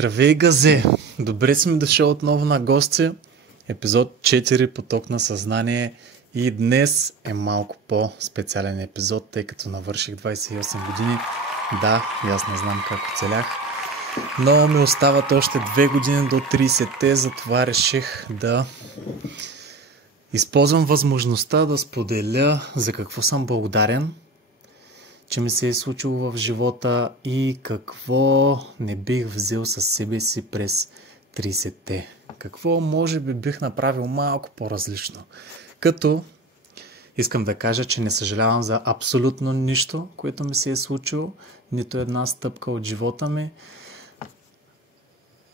Здравей, Газе! Добре си ми дошъл отново на гости. Епизод 4, поток на съзнание. И днес е малко по-специален епизод, тъй като навърших 28 години. Да, и аз не знам как оцелях. Но ми остават още 2 години до 30-те, затова реших да използвам възможността да споделя за какво съм благодарен, че ми се е случило в живота и какво не бих взел със себе си през 30-те. Какво може би бих направил малко по-различно. Като искам да кажа, че не съжалявам за абсолютно нищо, което ми се е случило, нито една стъпка от живота ми.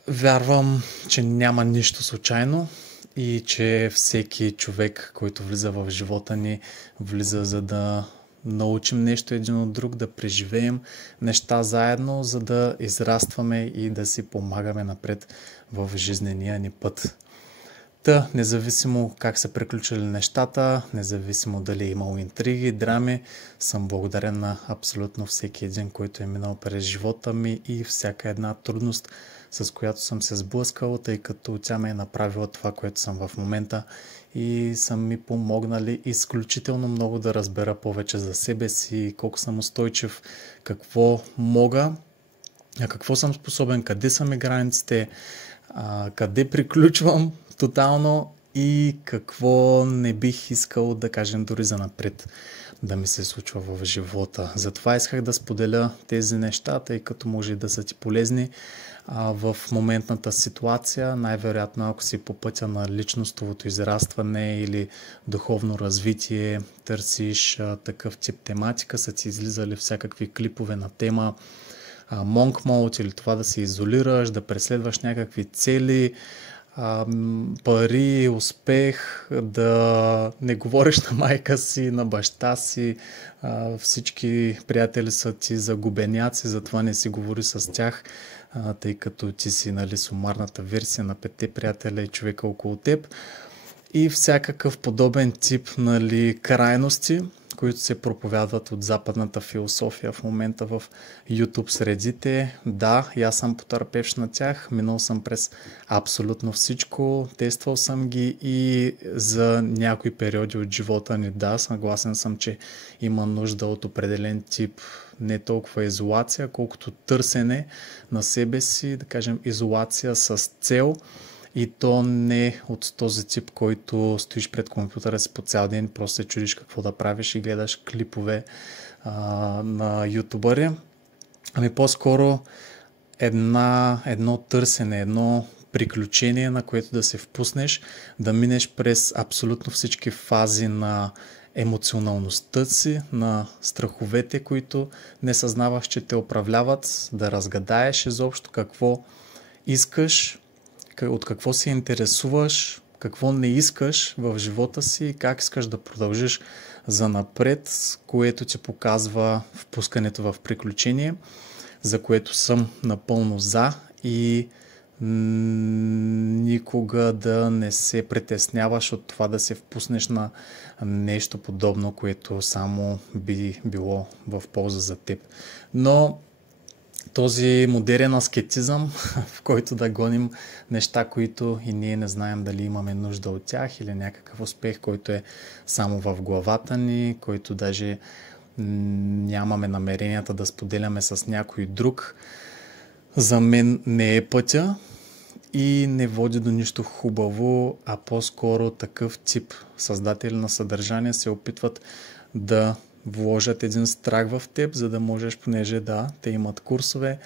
Вярвам, че няма нищо случайно и че всеки човек, който влиза в живота ни, влиза за да научим нещо един от друг, да преживеем неща заедно, за да израстваме и да си помагаме напред в жизнения ни път. Та, независимо как са приключили нещата, независимо дали е имало интриги, драми, съм благодарен на абсолютно всеки един, който е минал през живота ми и всяка една трудност, с която съм се сблъскал, тъй като тя ме е направила това, което съм в момента и са ми помогнали изключително много да разбера повече за себе си, колко съм устойчив, какво мога, какво съм способен, къде са ми границите, къде приключвам тотално и какво не бих искал да кажем дори за напред да ми се случва в живота. Затова исках да споделя тези неща, тъй като може да са ти полезни в моментната ситуация. Най-вероятно, ако си по пътя на личностовото израстване или духовно развитие, търсиш такъв тип тематика, са ти излизали всякакви клипове на тема Monk Mode или това да се изолираш, да преследваш някакви цели, пари, успех, да не говориш на майка си, на баща си, всички приятели са ти загубеняци, затова не си говори с тях, тъй като ти си сумарната версия на 5 приятеля и човека около теб и всякакъв подобен тип крайности, които се проповядват от западната философия в момента в YouTube средите. Да, и аз съм потърпевш на тях, минал съм през абсолютно всичко, тествал съм ги и за някои периоди от живота ни, да, съгласен съм, че има нужда от определен тип не толкова изолация, колкото търсене на себе си, да кажем изолация с цел. И то не от този тип, който стоиш пред компютъра си по цял ден, просто се чудиш какво да правиш и гледаш клипове на ютубъри. Ами по-скоро едно търсене, едно приключение, на което да се впуснеш, да минеш през абсолютно всички фази на емоционалността си, на страховете, които не съзнаваш, че те управляват, да разгадаеш изобщо какво искаш, от какво се интересуваш, какво не искаш в живота си и как искаш да продължиш занапред, което ти показва впускането в приключение, за което съм напълно за и никога да не се притесняваш от това да се впуснеш на нещо подобно, което само би било в полза за теб. Но този модерен аскетизъм, в който да гоним неща, които и ние не знаем дали имаме нужда от тях или някакъв успех, който е само в главата ни, който даже нямаме намеренията да споделяме с някой друг, за мен не е пътя и не води до нищо хубаво, а по-скоро такъв тип създатели на съдържание се опитват да вложат един страх в теб, за да можеш, понеже да, те имат курсове,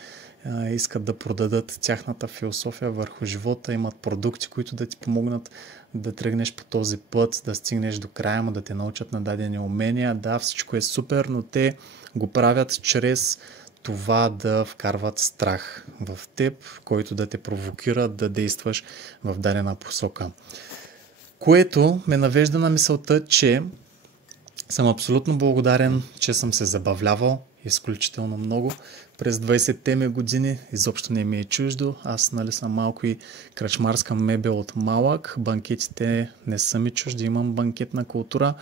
искат да продадат тяхната философия върху живота, имат продукти, които да ти помогнат да тръгнеш по този път, да стигнеш до края му, да те научат на дадени умения. Да, всичко е супер, но те го правят чрез това да вкарват страх в теб, който да те провокира да действаш в дадена посока. Което ме навежда на мисълта, че съм абсолютно благодарен, че съм се забавлявал изключително много през 20-те ми години. Изобщо не ми е чуждо. Аз съм малко и кръчмарска мебел от малък. Банкетите не са ми чужди. Имам банкетна култура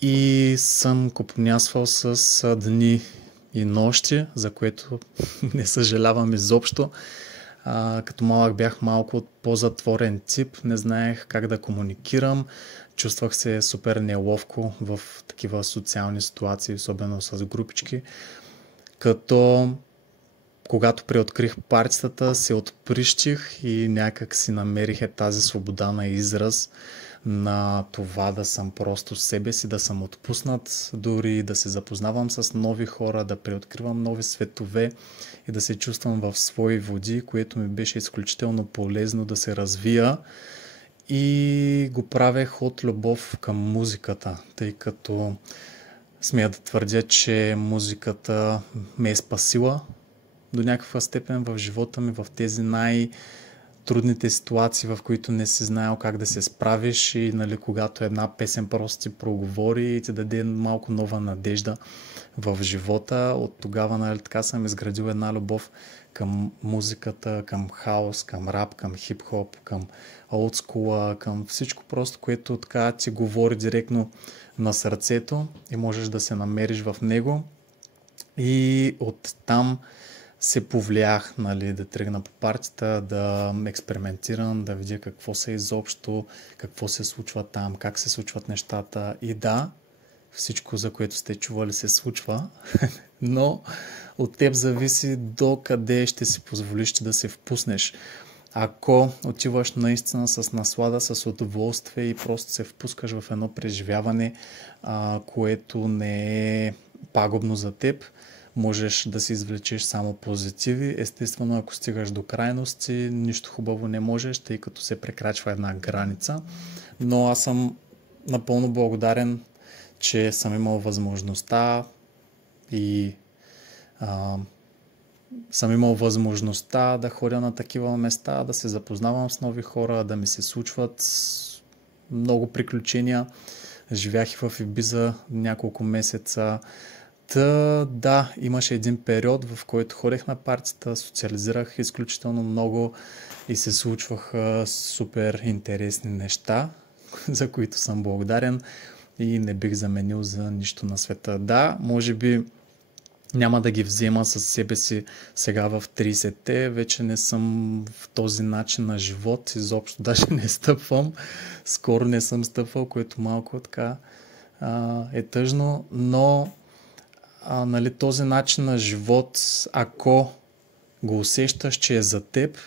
и съм копонясвал с дни и нощи, за което не съжалявам изобщо. Като малък бях малко по-затворен тип, не знаех как да комуникирам, чувствах се супер неловко в такива социални ситуации, особено с групички, като когато преоткрих партията, се отприщих и някак си намерих тази свобода на израз, на това да съм просто себе си, да съм отпуснат, дори да се запознавам с нови хора, да преоткривам нови светове и да се чувствам в свои води, което ми беше изключително полезно да се развия. И го правех от любов към музиката, тъй като смея да твърдя, че музиката ме е спасила до някаква степен в живота ми, в тези трудните ситуации, в които не си знаел как да се справиш и нали, когато една песен просто ти проговори и ти даде малко нова надежда в живота. От тогава нали, така съм изградил една любов към музиката, към хаос, към рап, към хип-хоп, към олдскула, към всичко просто, което така ти говори директно на сърцето и можеш да се намериш в него. И оттам се повлиях, нали, да тръгна по партията, да експериментирам, да видя какво се изобщо, какво се случва там, как се случват нещата. И да, всичко, за което сте чували, се случва, но от теб зависи до къде ще си позволиш да се впуснеш. Ако отиваш наистина с наслада, с удоволствие и просто се впускаш в едно преживяване, което не е пагубно за теб, можеш да си извлечеш само позитиви. Естествено, ако стигаш до крайности, нищо хубаво не можеш, тъй като се прекрачва една граница. Но аз съм напълно благодарен, че съм имал възможността и съм имал възможността да ходя на такива места, да се запознавам с нови хора, да ми се случват много приключения. Живях и в Ибиза няколко месеца. Да, имаше един период, в който ходех на партията, социализирах изключително много и се случваха супер интересни неща, за които съм благодарен и не бих заменил за нищо на света. Да, може би няма да ги взема със себе си сега в 30-те, вече не съм в този начин на живот, изобщо даже не стъпвам, скоро не съм стъпвал, което малко така е тъжно, но нали, този начин на живот, ако го усещаш, че е за теб,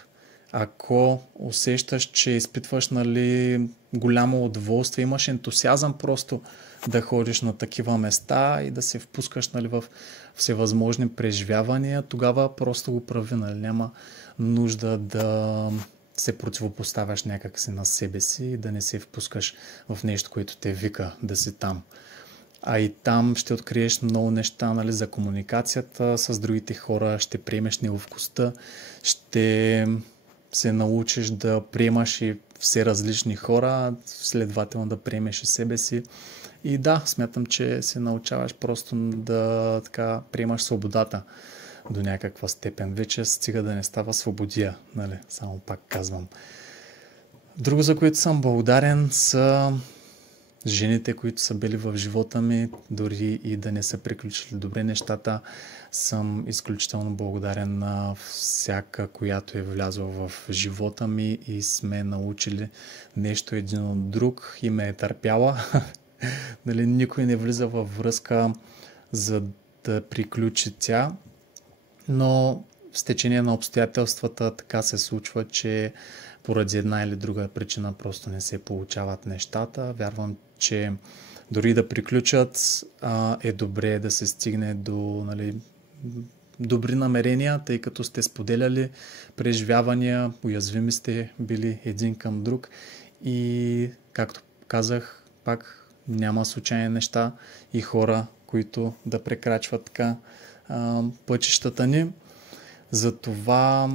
ако усещаш, че изпитваш нали, голямо удоволствие, имаш ентусиазъм просто да ходиш на такива места и да се впускаш нали, в всевъзможни преживявания, тогава просто го прави. Нали, няма нужда да се противопоставяш някакси на себе си и да не се впускаш в нещо, което те вика да си там. А и там ще откриеш много неща нали, за комуникацията с другите хора, ще приемеш неловкостта, ще се научиш да приемаш и все различни хора, следователно да приемеш и себе си. И да, смятам, че се научаваш просто да така, приемаш свободата до някаква степен. Вече стига да не става свободия, нали? Само пак казвам. Друго, за което съм благодарен, са жените, които са били в живота ми, дори и да не са приключили добре нещата. Съм изключително благодарен на всяка, която е влязла в живота ми и сме научили нещо един от друг и ме е търпяла. Нали, никой не влиза във връзка за да приключи тя, но в течение на обстоятелствата така се случва, че поради една или друга причина просто не се получават нещата. Вярвам, че дори да приключат, е добре да се стигне до нали, добри намерения, тъй като сте споделяли преживявания, уязвими сте били един към друг и, както казах, пак няма случайни неща и хора, които да прекрачват така пътищата ни. Затова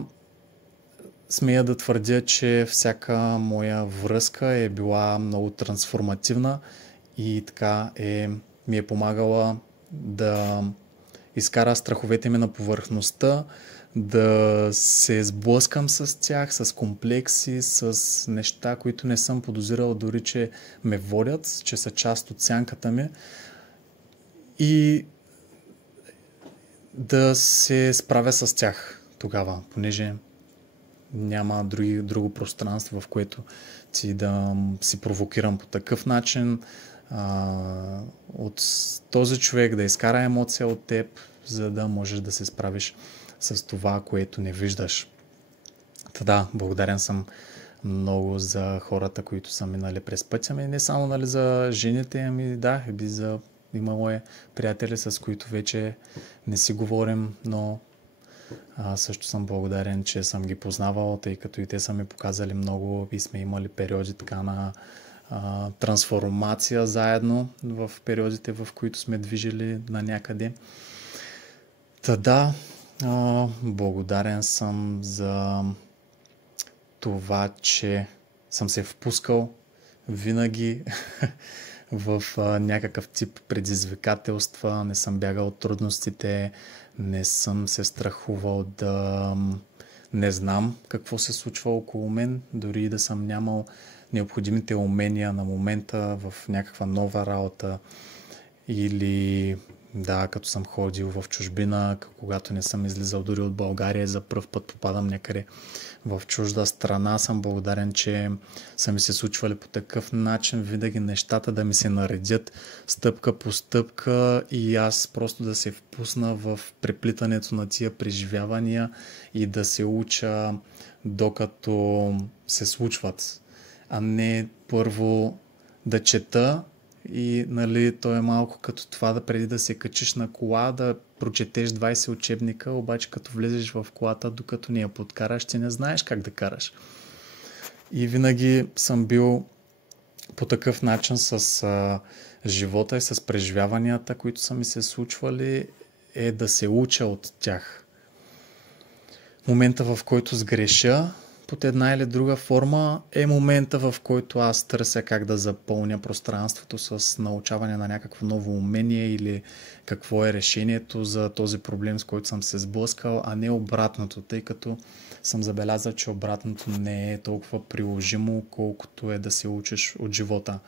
смея да твърдя, че всяка моя връзка е била много трансформативна и така ми е помагала да изкара страховете ми на повърхността, да се сблъскам с тях, с комплекси, с неща, които не съм подозирал дори, че ме водят, че са част от сянката ми и да се справя с тях тогава, понеже няма друго пространство, в което ти да си провокирам по такъв начин, от този човек да изкара емоция от теб, за да можеш да се справиш с това, което не виждаш. Та да, благодарен съм много за хората, които са минали през пътя ми. Не само, нали, за жените, ами да, имало е приятели, с които вече не си говорим, но също съм благодарен, че съм ги познавал, тъй като и те са ми показали много и сме имали периоди така на трансформация заедно в периодите, в които сме движили на някъде. Та да, благодарен съм за това, че съм се впускал винаги в някакъв тип предизвикателства, не съм бягал от трудностите, не съм се страхувал да не знам какво се случва около мен, дори да съм нямал необходимите умения на момента в някаква нова работа или да, като съм ходил в чужбина, когато не съм излизал дори от България, за пръв път попадам някъде в чужда страна, съм благодарен, че са ми се случвали по такъв начин винаги нещата да ми се наредят стъпка по стъпка и аз просто да се впусна в преплитането на тия преживявания и да се уча докато се случват, а не първо да чета. И нали, то е малко като това да преди да се качиш на кола, да прочетеш 20 учебника, обаче като влезеш в колата, докато не я подкараш, ти не знаеш как да караш. И винаги съм бил по такъв начин с живота и с преживяванията, които са ми се случвали, е да се уча от тях. Момента, в който сгреша под една или друга форма, е момента, в който аз търся как да запълня пространството с научаване на някакво ново умение или какво е решението за този проблем, с който съм се сблъскал, а не обратното, тъй като съм забелязал, че обратното не е толкова приложимо, колкото е да се учиш от живота.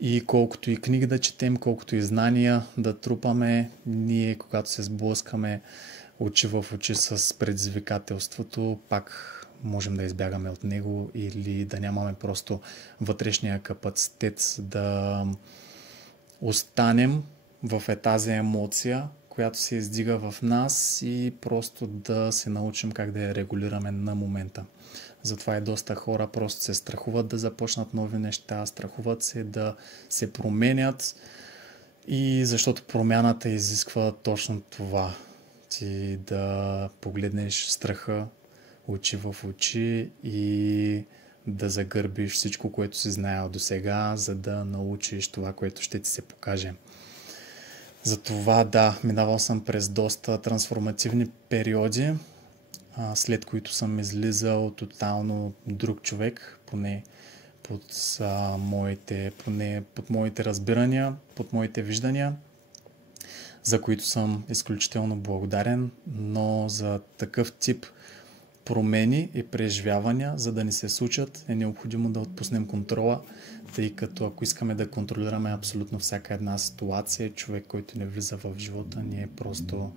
И колкото и книги да четем, колкото и знания да трупаме, ние, когато се сблъскаме очи в очи с предизвикателството, пак можем да избягаме от него или да нямаме просто вътрешния капацитет да останем в тази емоция, която се издига в нас и просто да се научим как да я регулираме на момента. Затова и доста хора просто се страхуват да започнат нови неща, страхуват се да се променят и защото промяната изисква точно това. Ти да погледнеш страха очи в очи и да загърбиш всичко, което си знаел до сега, за да научиш това, което ще ти се покаже. Затова да, минавал съм през доста трансформативни периоди, след които съм излизал тотално друг човек, поне под моите разбирания, под моите виждания, за които съм изключително благодарен, но за такъв тип промени и преживявания, за да ни се случат, е необходимо да отпуснем контрола, тъй като ако искаме да контролираме абсолютно всяка една ситуация, човек, който не влиза в живота, ние просто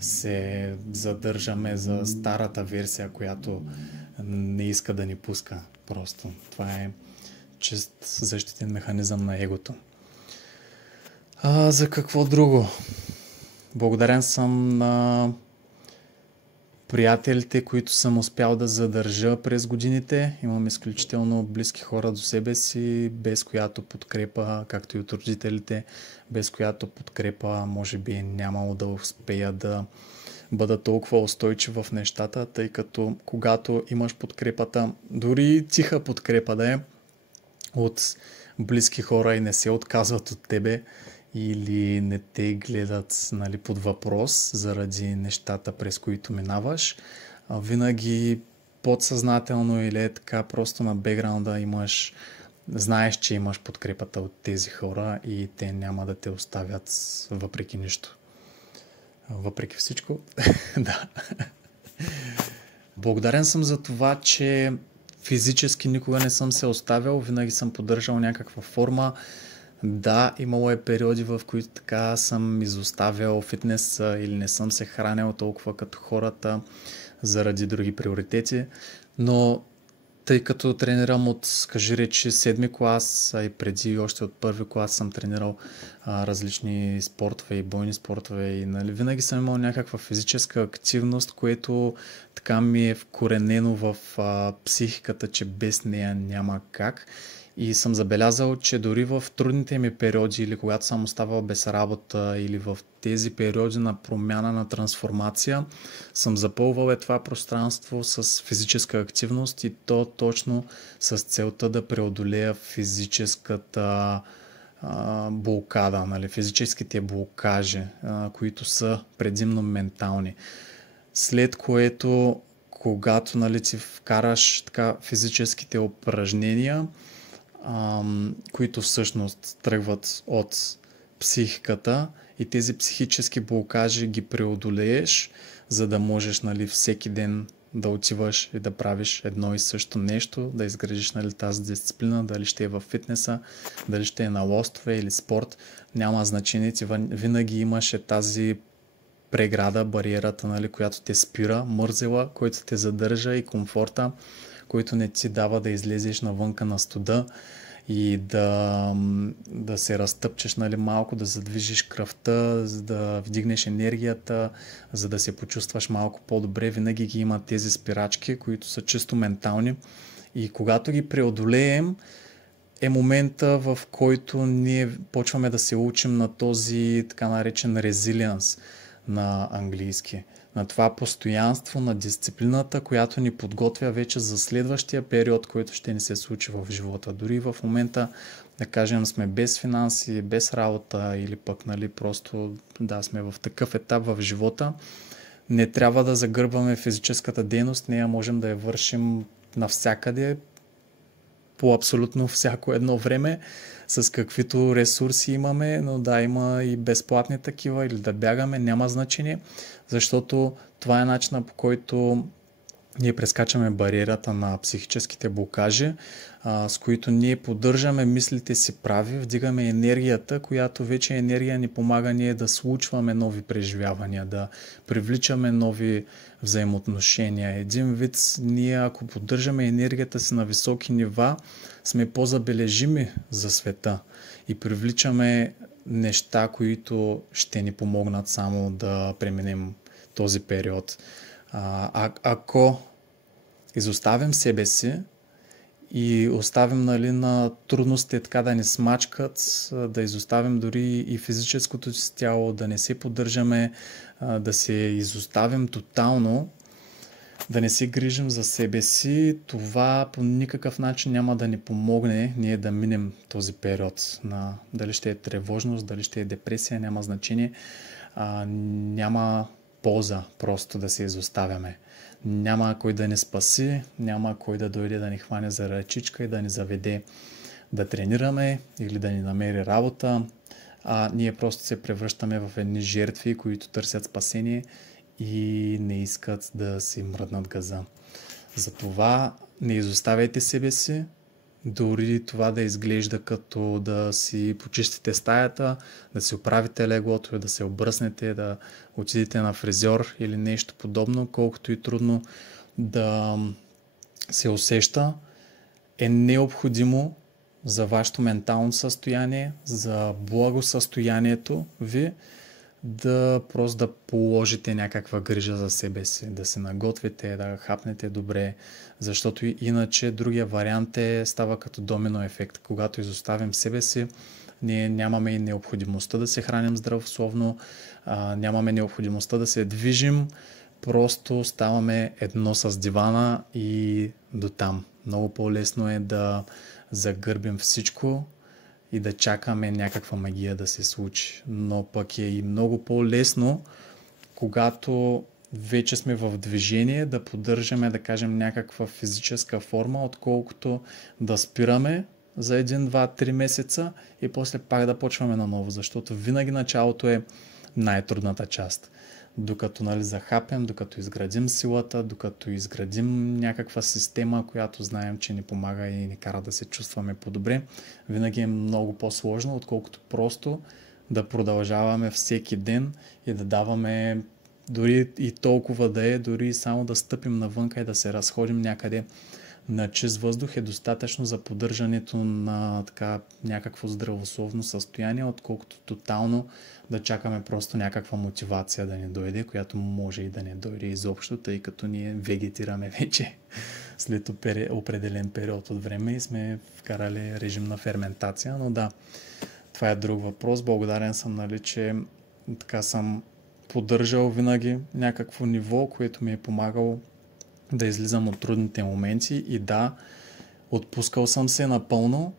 се задържаме за старата версия, която не иска да ни пуска. Просто това е чист защитен механизъм на егото. За какво друго? Благодарен съм на приятелите, които съм успял да задържа през годините. Имам изключително близки хора до себе си, без която подкрепа, както и от родителите, без която подкрепа може би нямало да успея да бъда толкова устойчив в нещата, тъй като когато имаш подкрепата, дори тиха подкрепа да е от близки хора и не се отказват от тебе, или не те гледат, нали, под въпрос заради нещата, през които минаваш, винаги подсъзнателно или е така просто на бекграунда знаеш, че имаш подкрепата от тези хора и те няма да те оставят въпреки нищо. Въпреки всичко, да. Благодарен съм за това, че физически никога не съм се оставял, винаги съм поддържал някаква форма. Да, имало е периоди, в които така съм изоставял фитнес или не съм се хранил толкова като хората, заради други приоритети, но тъй като тренирам от, кажи речи, седми клас, а и преди още от първи клас съм тренирал различни спортове и бойни спортове и нали, винаги съм имал някаква физическа активност, което така ми е вкоренено в психиката, че без нея няма как. И съм забелязал, че дори в трудните ми периоди или когато съм оставал без работа или в тези периоди на промяна, на трансформация, съм запълвал това пространство с физическа активност и то точно с целта да преодолея физическата блокада, нали, физическите блокажи, които са предимно ментални. След което, когато нали, ти вкараш така физическите упражнения, които всъщност тръгват от психиката и тези психически блокажи ги преодолееш, за да можеш нали, всеки ден да отиваш и да правиш едно и също нещо, да изградиш нали, тази дисциплина, дали ще е в фитнеса, дали ще е на лостове или спорт, няма значение, ти винаги имаше тази преграда, бариерата, нали, която те спира, мързела, който те задържа и комфорта, който не ти дава да излезеш навънка на студа и да се разтъпчеш нали, малко, да задвижиш кръвта, за да вдигнеш енергията, за да се почувстваш малко по-добре. Винаги ги има тези спирачки, които са чисто ментални и когато ги преодолеем, е момента, в който ние почваме да се учим на този така наречен резилиенс на английски. На това постоянство, на дисциплината, която ни подготвя вече за следващия период, който ще ни се случи в живота. Дори в момента, да кажем, сме без финанси, без работа или пък нали, просто да сме в такъв етап в живота, не трябва да загърбваме физическата дейност, нея можем да я вършим навсякъде, по абсолютно всяко едно време, с каквито ресурси имаме, но да, има и безплатни такива или да бягаме, няма значение, защото това е начинът по който ние прескачаме бариерата на психическите блокажи, с които ние поддържаме мислите си прави, вдигаме енергията, която вече енергия ни помага ние да случваме нови преживявания, да привличаме нови взаимоотношения. Един вид, ние ако поддържаме енергията си на високи нива, сме по-забележими за света и привличаме неща, които ще ни помогнат само да преминем този период. Ако изоставим себе си и оставим нали, на трудностите така да ни смачкат, да изоставим дори и физическото си тяло, да не се поддържаме, да се изоставим тотално, да не се грижим за себе си, това по никакъв начин няма да ни помогне ние да минем този период. Дали ще е тревожност, дали ще е депресия, няма значение. Няма полза просто да се изоставяме. Няма кой да ни спаси, няма кой да дойде да ни хване за ръчичка и да ни заведе да тренираме или да ни намери работа. Ние просто се превръщаме в едни жертви, които търсят спасение и не искат да си мръднат газа. Затова не изоставяйте себе си, дори това да изглежда като да си почистите стаята, да си оправите леглото, да се обръснете, да отидете на фризьор или нещо подобно, колкото и трудно да се усеща, е необходимо за вашето ментално състояние, за благосъстоянието ви, да просто да положите някаква грижа за себе си, да се наготвите, да хапнете добре, защото иначе другия вариант става като домино ефект. Когато изоставим себе си, ние нямаме и необходимостта да се храним здравословно, нямаме необходимостта да се движим, просто ставаме едно с дивана и дотам. Много по-лесно е да загърбим всичко и да чакаме някаква магия да се случи. Но пък е и много по-лесно, когато вече сме в движение, да поддържаме, да кажем, някаква физическа форма, отколкото да спираме за 1, 2, 3 месеца и после пак да почваме наново, защото винаги началото е най-трудната част. Докато нали, захапем, докато изградим силата, докато изградим някаква система, която знаем, че ни помага и ни кара да се чувстваме по-добре, винаги е много по-сложно, отколкото просто да продължаваме всеки ден и да даваме Дори и толкова да е, дори само да стъпим навънка и да се разходим някъде на чист въздух е достатъчно за поддържането на така някакво здравословно състояние, отколкото тотално да чакаме просто някаква мотивация да ни дойде, която може и да не дойде изобщо, тъй като ние вегетираме вече след определен период от време и сме вкарали режим на ферментация. Но да, това е друг въпрос. Благодарен съм, нали, че така съм поддържал винаги някакво ниво, което ми е помагало да излизам от трудните моменти и да, отпускал съм се напълно,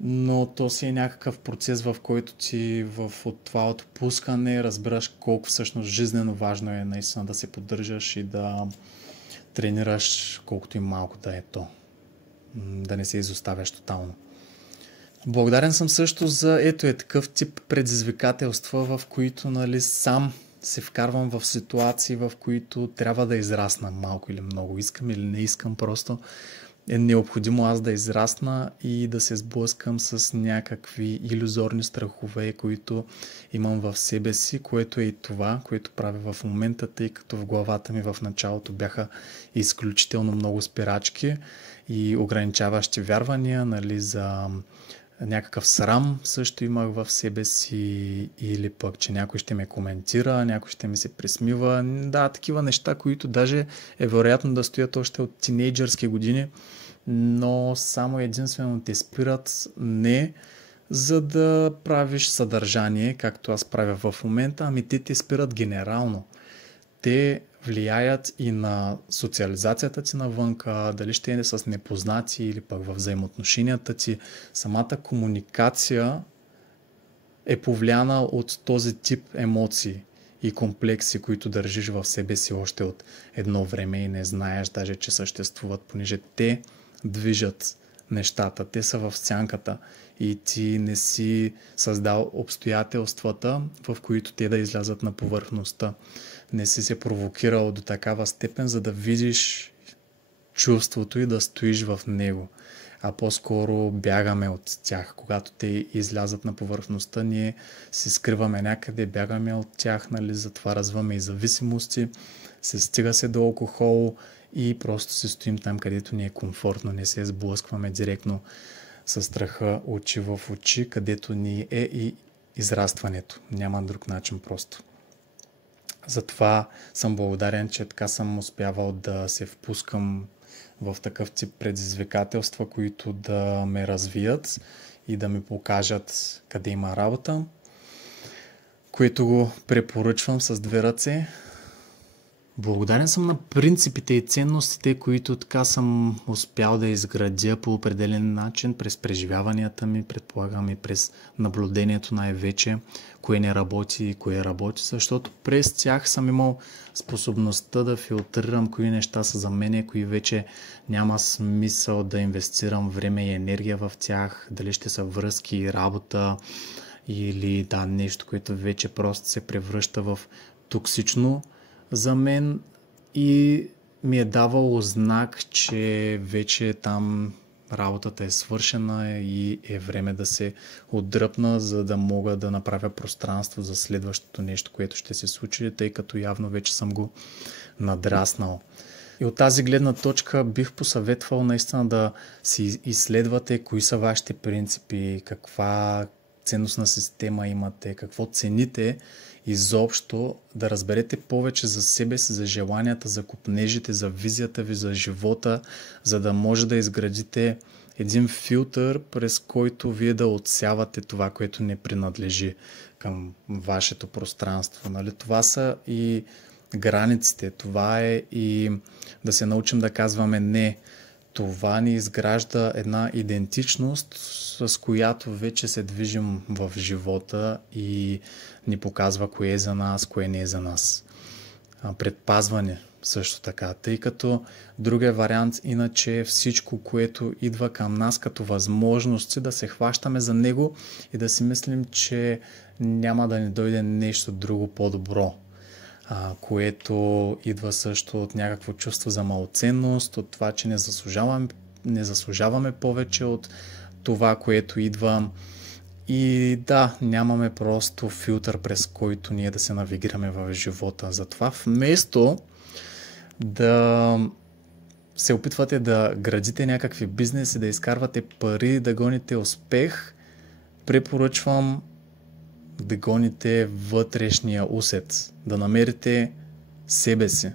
но то си е някакъв процес, в който ти от това отпускане разбираш колко всъщност жизнено важно е наистина да се поддържаш и да тренираш колкото и малко да е то. Да не се изоставяш тотално. Благодарен съм също за такъв тип предизвикателства, в които, нали, сам се вкарвам в ситуации, в които трябва да израсна малко или много. Искам или не искам, просто е необходимо аз да израсна и да се сблъскам с някакви илюзорни страхове, които имам в себе си, което е и това, което правя в момента, тъй като в главата ми в началото бяха изключително много спирачки и ограничаващи вярвания, нали, за някакъв срам също имах в себе си, или пък, че някой ще ме коментира, някой ще ми се присмива. Да, такива неща, които даже е вероятно да стоят още от тинейджърски години, но само единствено те спират не за да правиш съдържание, както аз правя в момента, ами те спират генерално. Те влияят и на социализацията ти навънка, дали ще е с непознати или пък във взаимоотношенията ти. Самата комуникация е повлияна от този тип емоции и комплекси, които държиш в себе си още от едно време и не знаеш даже, че съществуват, понеже те движат нещата, те са в сянката и ти не си създал обстоятелствата, в които те да излязат на повърхността. Не си се провокирал до такава степен, за да видиш чувството и да стоиш в него. А по-скоро бягаме от тях. Когато те излязат на повърхността, ние се скриваме някъде, бягаме от тях, нали, затова развиваме и зависимости, се стига се до алкохол и просто се стоим там, където ни е комфортно, не се сблъскваме директно със страха очи в очи, където ни е и израстването. Няма друг начин просто. Затова съм благодарен, че така съм успявал да се впускам в такъв тип предизвикателства, които да ме развият и да ми покажат къде има работа, което го препоръчвам с две ръце. Благодарен съм на принципите и ценностите, които така съм успял да изградя по определен начин през преживяванията ми, предполагам и през наблюдението най-вече, кое не работи и кое работи, защото през тях съм имал способността да филтрирам кои неща са за мене, кои вече няма смисъл да инвестирам време и енергия в тях, дали ще са връзки, работа или нещо, което вече просто се превръща в токсично за мен и ми е давало знак, че вече там работата е свършена и е време да се отдръпна, за да мога да направя пространство за следващото нещо, което ще се случи, тъй като явно вече съм го надраснал. И от тази гледна точка бих посъветвал наистина да си изследвате кои са вашите принципи, каква ценностна система имате, какво цените, изобщо да разберете повече за себе си, за желанията, за копнежите, за визията ви, за живота, за да може да изградите един филтър, през който вие да отсявате това, което не принадлежи към вашето пространство. Нали? Това са и границите, това е и да се научим да казваме не. Това ни изгражда една идентичност, с която вече се движим в живота и ни показва кое е за нас, кое не е за нас. Предпазване също така, тъй като другия вариант иначе е всичко, което идва към нас като възможности, да се хващаме за него и да си мислим, че няма да ни дойде нещо друго по-добро. Което идва също от някакво чувство за малоценност, от това, че не заслужаваме повече от това, което идва И да, нямаме просто филтър, през който ние да се навигираме в живота. Затова вместо да се опитвате да градите някакви бизнеси, да изкарвате пари, да гоните успех, препоръчвам да гоните вътрешния усет, да намерите себе си,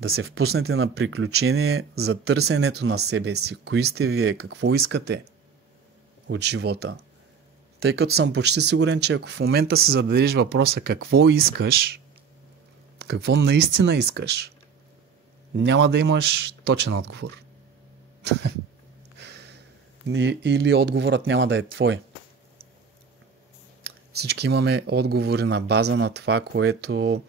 да се впуснете на приключение за търсенето на себе си. Кои сте вие? Какво искате от живота? Тъй като съм почти сигурен, че ако в момента си зададеш въпроса какво искаш, какво наистина искаш, няма да имаш точен отговор. Или отговорът няма да е твой. Всички имаме отговори на база на това, което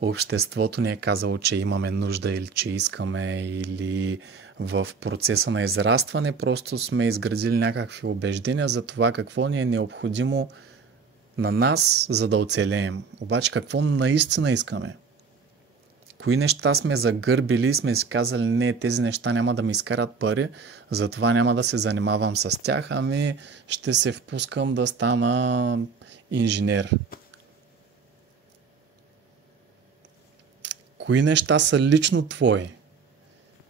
обществото ни е казало, че имаме нужда или че искаме, или в процеса на израстване просто сме изградили някакви убеждения за това какво ни е необходимо на нас, за да оцелеем. Обаче какво наистина искаме? Кои неща сме загърбили и сме си казали, не, тези неща няма да ми изкарат пари, затова няма да се занимавам с тях, ами ще се впускам да стана инженер. Кои неща са лично твои?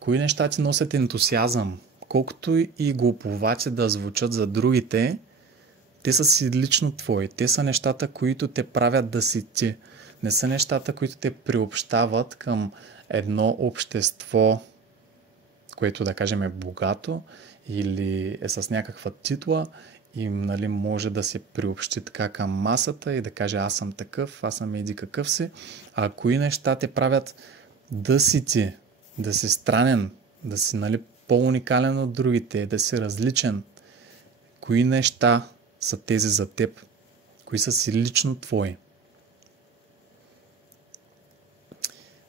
Кои неща ти носят ентусиазъм? Колкото и глуповати да звучат за другите, те са си лично твои. Те са нещата, които те правят да си ти. Не са нещата, които те приобщават към едно общество, което да кажем е богато или е с някаква титла и нали, може да се приобщи така към масата и да каже аз съм такъв, аз съм еди какъв си. А кои неща те правят да си ти, да си странен, да си нали, по-уникален от другите, да си различен. Кои неща са тези за теб? Кои са си лично твои?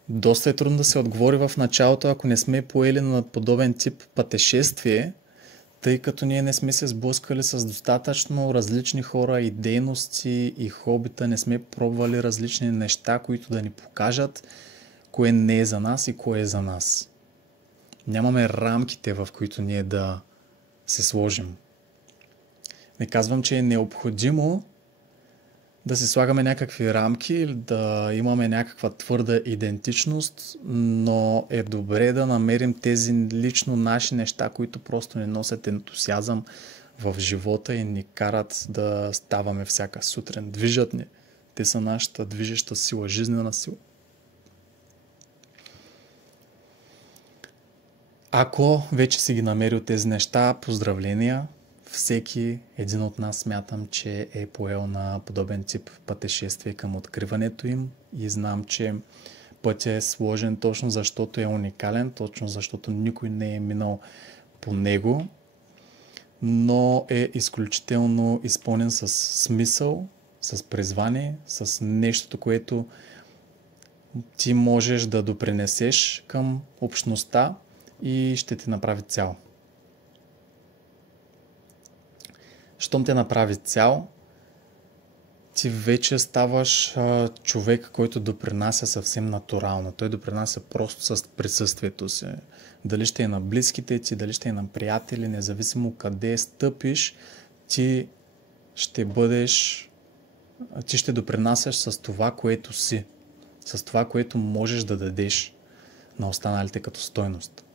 Доста е трудно да се отговори в началото, ако не сме поели на подобен тип пътешествие, тъй като ние не сме се сблъскали с достатъчно различни хора и дейности и хобита, не сме пробвали различни неща, които да ни покажат кое не е за нас и кое е за нас. Нямаме рамките, в които ние да се сложим. Не казвам, че е необходимо да си слагаме някакви рамки или да имаме някаква твърда идентичност, но е добре да намерим тези лично наши неща, които просто ни носят ентусиазъм в живота и ни карат да ставаме всяка сутрин. Движат ни. Те са нашата движеща сила, жизнена сила. Ако вече си ги намерил тези неща, поздравления! Всеки един от нас смятам, че е поел на подобен тип пътешествие към откриването им и знам, че пътят е сложен точно защото е уникален, точно защото никой не е минал по него, но е изключително изпълнен с смисъл, с призвание, с нещото, което ти можеш да допринесеш към общността и ще ти направи цял. Щом те направи цял, ти вече ставаш човек, който допринася съвсем натурално. Той допринася просто с присъствието си. Дали ще е на близките ти, дали ще е на приятели, независимо къде стъпиш, ти ще допринасяш с това, което си. С това, което можеш да дадеш на останалите като стойност.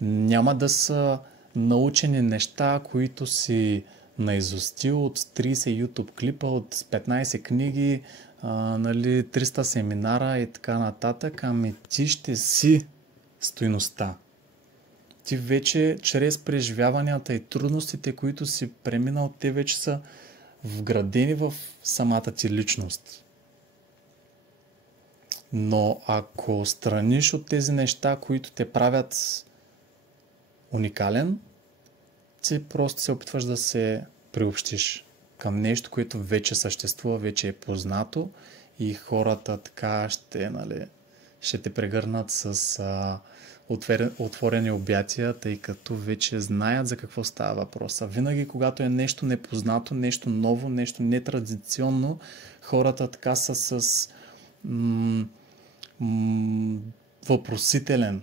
Няма да са научени неща, които си наизустил от 30 YouTube клипа, от 15 книги, 300 семинара и така нататък, ами ти ще си стойността. Ти вече, чрез преживяванията и трудностите, които си преминал, те вече са вградени в самата ти личност. Но ако страниш от тези неща, които те правят уникален, ти просто се опитваш да се приобщиш към нещо, което вече съществува, вече е познато и хората така ще те прегърнат с отворени обятия, тъй като вече знаят за какво става въпроса. Винаги, когато е нещо непознато, нещо ново, нещо нетрадиционно, хората така са с въпросителен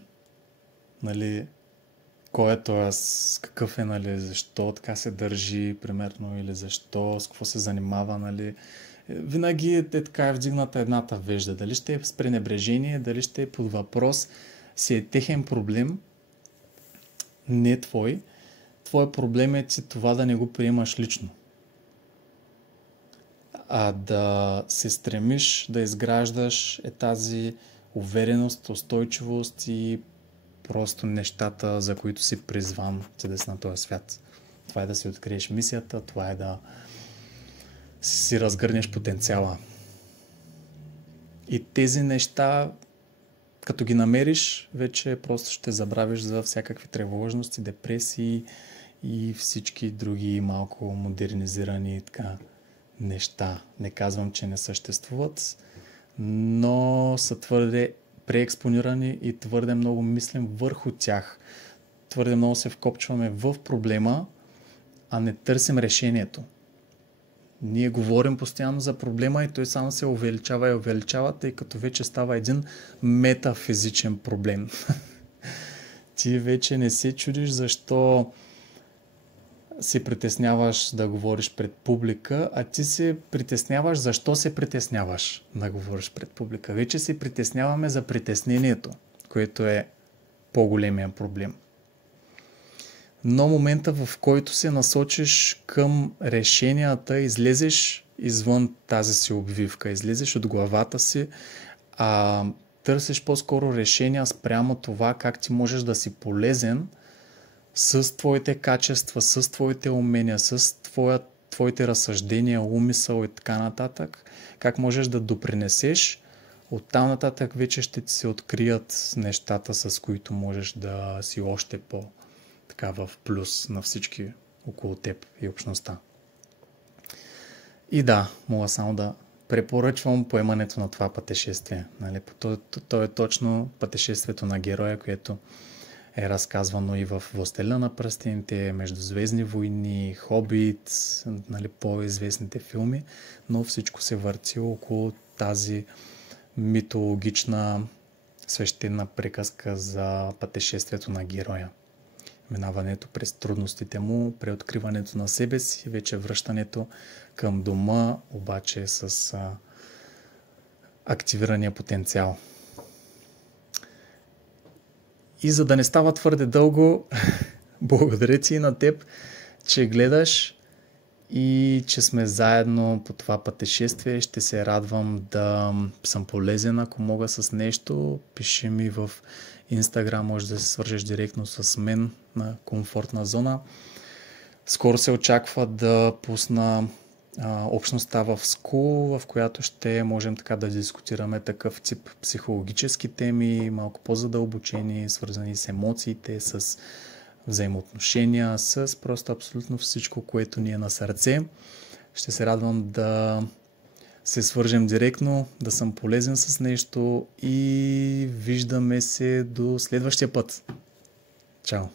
кой е той, какъв е, нали, защо така се държи, примерно, или защо, с какво се занимава, нали. Винаги е така вдигната едната вежда. Дали ще е с пренебрежение, дали ще е под въпрос, си е техен проблем, не твой. Твой проблем е ти това да не го приемаш лично. А да се стремиш да изграждаш тази увереност, устойчивост и просто нещата, за които си призван, за да си на този свят. Това е да си откриеш мисията, това е да си разгърнеш потенциала. И тези неща, като ги намериш, вече просто ще забравиш за всякакви тревожности, депресии и всички други малко модернизирани така неща. Не казвам, че не съществуват, но са твърде преекспонирани и твърде много мислим върху тях. Твърде много се вкопчваме в проблема, а не търсим решението. Ние говорим постоянно за проблема и той само се увеличава и увеличава, тъй като вече става един метафизичен проблем. Ти вече не се чудиш защо се притесняваш да говориш пред публика, а ти се притесняваш защо се притесняваш да говориш пред публика. Вече се притесняваме за притеснението, което е по-големия проблем. Но момента, в който се насочиш към решенията, излезеш извън тази си обвивка, излезеш от главата си, търсиш по-скоро решения спрямо това как ти можеш да си полезен с твоите качества, с твоите умения, с твоите разсъждения, умисъл и така нататък, как можеш да допринесеш. Оттам нататък вече ще ти се открият нещата, с които можеш да си още така в плюс на всички около теб и общността. И да, мога само да препоръчвам поемането на това пътешествие. Нали? То е точно пътешествието на героя, което е разказвано и в Властелина на пръстените, Междузвездни войни, Хобит, нали, по-известните филми, но всичко се върти около тази митологична свещена приказка за пътешествието на героя. Минаването през трудностите му, преоткриването на себе си, вече връщането към дома, обаче с активирания потенциал. И за да не става твърде дълго, благодаря ти и на теб, че гледаш и че сме заедно по това пътешествие. Ще се радвам да съм полезен, ако мога с нещо. Пиши ми в Instagram, може да се свържеш директно с мен на Комфортна зона. Скоро се очаква да пусна общността в School, в която ще можем така да дискутираме такъв тип психологически теми, малко по-задълбочени, свързани с емоциите, с взаимоотношения, с просто абсолютно всичко, което ни е на сърце. Ще се радвам да се свържем директно, да съм полезен с нещо и виждаме се до следващия път. Чао!